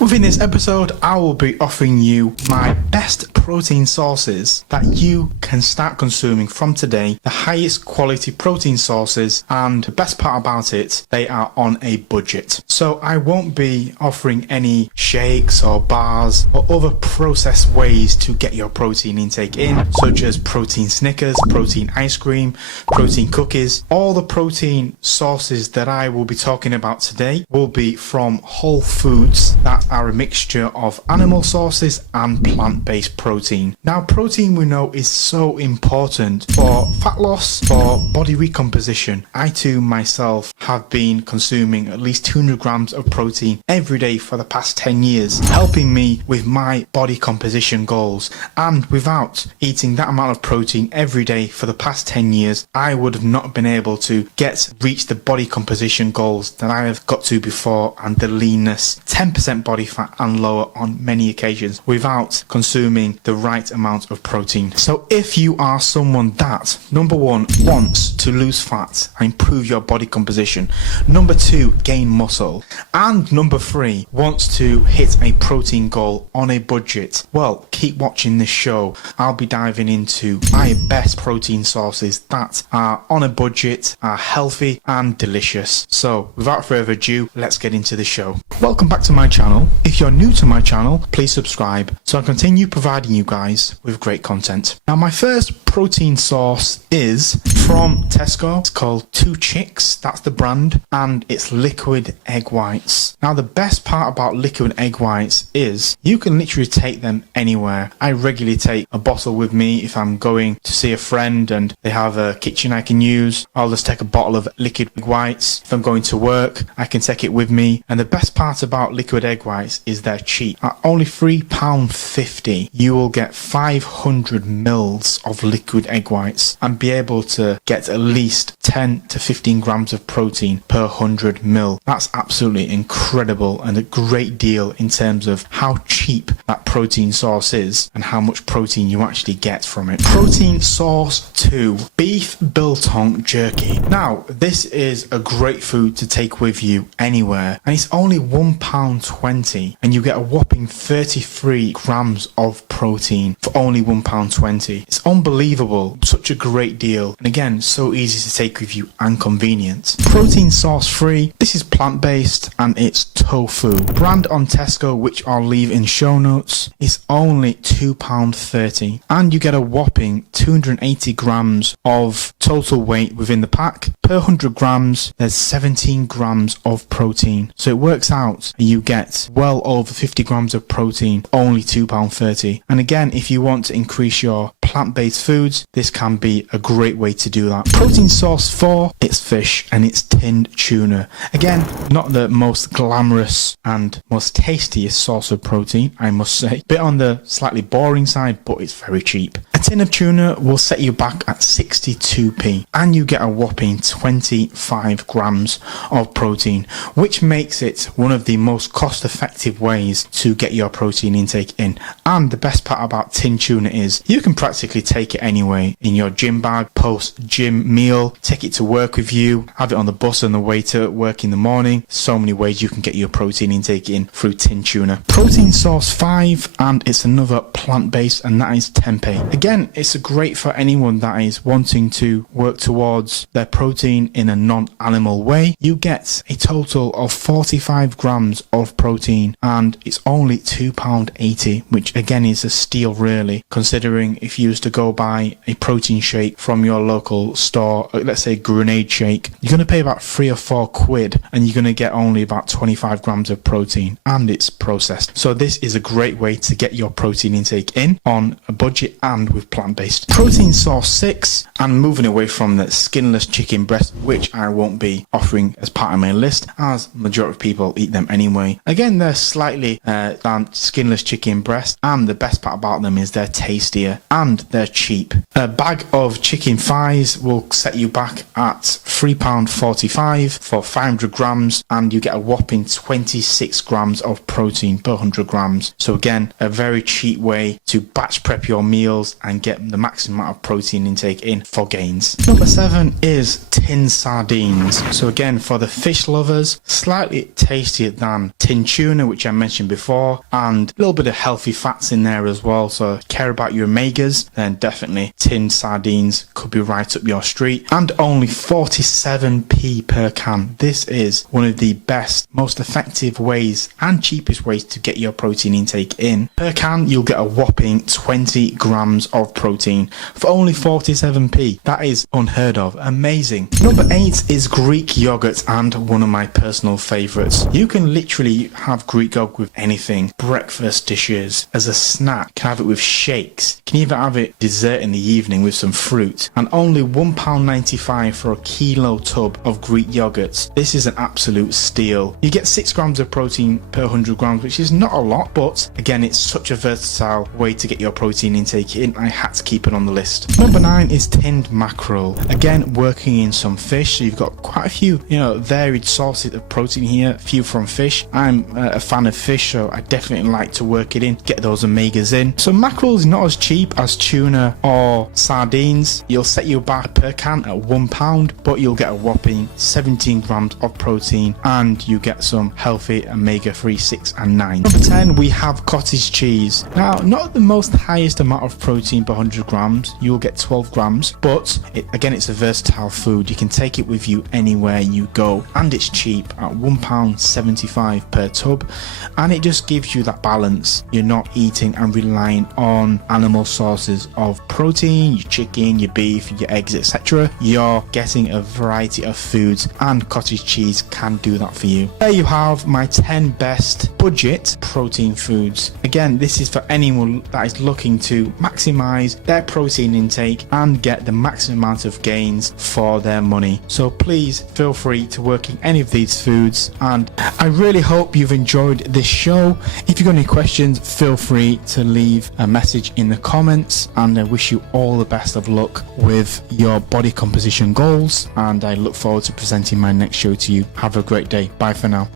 Within this episode, I will be offering you my best protein sources that you can start consuming from today. The highest quality protein sources, and the best part about it, they are on a budget. So I won't be offering any shakes or bars or other processed ways to get your protein intake in, such as protein Snickers, protein ice cream, protein cookies. All the protein sources that I will be talking about today will be from whole foods that are a mixture of animal sources and plant-based protein. Now, protein we know is so important for fat loss, for body recomposition. I too myself have been consuming at least 200 grams of protein every day for the past 10 years, helping me with my body composition goals. And without eating that amount of protein every day for the past 10 years, I would have not been able to reach the body composition goals that I have got to before, and the leanness, 10% body fat and lower on many occasions, without consuming the right amount of protein. So if you are someone that, number one, wants to lose fat and improve your body composition, number two, gain muscle, and number three, wants to hit a protein goal on a budget, well, keep watching this show. I'll be diving into my best protein sources that are on a budget, are healthy and delicious. So without further ado, let's get into the show. Welcome back to my channel. If you're new to my channel, please subscribe so I continue providing you guys with great content. Now, my first protein source is from Tesco. It's called Two Chicks, that's the brand, and it's liquid egg whites. Now, the best part about liquid egg whites is you can literally take them anywhere. I regularly take a bottle with me if I'm going to see a friend and they have a kitchen I can use. I'll just take a bottle of liquid egg whites. If I'm going to work, I can take it with me. And the best part about liquid egg whites is they're cheap. At only £3.50, you will get 500 mils of liquid egg whites and be able to get at least 10 to 15 grams of protein per 100 mil. That's absolutely incredible and a great deal in terms of how cheap that protein source is and how much protein you actually get from it. Protein source 2, beef biltong jerky. Now, this is a great food to take with you anywhere, and it's only £1.20, and you get a whopping 33 grams of protein for only £1.20. It's unbelievable, such a great deal, and again, so easy to take with you and convenient. Protein source 3, this is plant-based and it's tofu. Brand on Tesco, which I'll leave in show notes, is only £2.30, and you get a whopping 280 grams of total weight within the pack. Per 100 grams, there's 17 grams of protein. So it works out and you get well over 50 grams of protein, only £2.30. And again, if you want to increase your plant-based foods, this can be a great way to do that. Protein source 4, it's fish, and it's tinned tuna. Again, not the most glamorous and most tastiest source of protein, I must say. Bit on the slightly boring side, but it's very cheap. A tin of tuna will set you back at 62p, and you get a whopping 25 grams of protein, which makes it one of the most cost-effective ways to get your protein intake in. And the best part about tin tuna is you can practically take it anyway, in your gym bag, post-gym meal, take it to work with you, have it on the bus on the way to work in the morning. So many ways you can get your protein intake in through tin tuna. Protein source 5, and it's another plant-based, and that is tempeh. Again, it's great for anyone that is wanting to work towards their protein in a non-animal way. You get a total of 45 grams of protein, and it's only £2.80, which again is a steal really, considering if you used to go buy a protein shake from your local store, let's say Grenade Shake, you're going to pay about 3 or 4 quid, and you're going to get only about 25 grams of protein, and it's processed. So this is a great way to get your protein intake in on a budget and with plant-based. Protein source 6, and moving away from the skinless chicken breast, which I won't be offering as part of my list, as majority of people eat them anyway. Again, they're slightly than skinless chicken breast, and the best part about them is they're tastier and they're cheap. A bag of chicken thighs will set you back at £3.45 for 500 grams, and you get a whopping 26 grams of protein per 100 grams. So again, a very cheap way to batch prep your meals and get the maximum amount of protein intake in for gains. Number 7 is tin sardines. So again, for the fish lovers, slightly tastier than tin tuna, which I mentioned before, and a little bit of healthy fats in there as well. So if you care about your omegas, then definitely tin sardines could be right up your street. And only 47p per can. This is one of the best, most effective ways and cheapest ways to get your protein intake in. Per can, you'll get a whopping 20 grams of protein for only 47p. That is unheard of. Amazing. Number 8 is Greek yogurt, and one of my personal favorites. You can literally have Greek yogurt with anything. Breakfast dishes, as a snack, you can have it with shakes. You can even have it dessert in the evening with some fruit. And only £1.95 for a kilo tub of Greek yogurt. This is an absolute steal. You get 6 grams of protein per 100 grams, which is not a lot, but again, it's such a versatile way to get your protein intake in. I had to keep it on the list. Number 9 is tinned mackerel. Again, working in some fish, so you've got quite a few, varied sources of protein here, a few from fish. I'm a fan of fish, so I definitely like to work it in, get those omegas in. So mackerel is not as cheap as tuna or sardines. You'll set you back per can at £1, but you'll get a whopping 17 grams of protein, and you get some healthy omega-3, 6 and 9. Number 10, we have cottage cheese. Now, not the most highest amount of protein per 100 grams. You'll get 12 grams, but again, it's a versatile food. You can take it with you anywhere you go, and it's cheap at £1.75 per tub, and it just gives you that balance. You're not eating and relying on animal sources of protein, your chicken, your beef, your eggs, etc. You're getting a variety of foods, and cottage cheese can do that for you. There you have my 10 best budget protein foods. Again, this is for anyone that is looking to maximize their protein intake and get the maximum amount of gains for their money. So please feel free to work in any of these foods, and I really hope you've enjoyed this show. If you've got any questions, feel free to leave a message in the comments, and I wish you all the best of luck with your body composition goals, and I look forward to presenting my next show to you. Have a great day. Bye for now.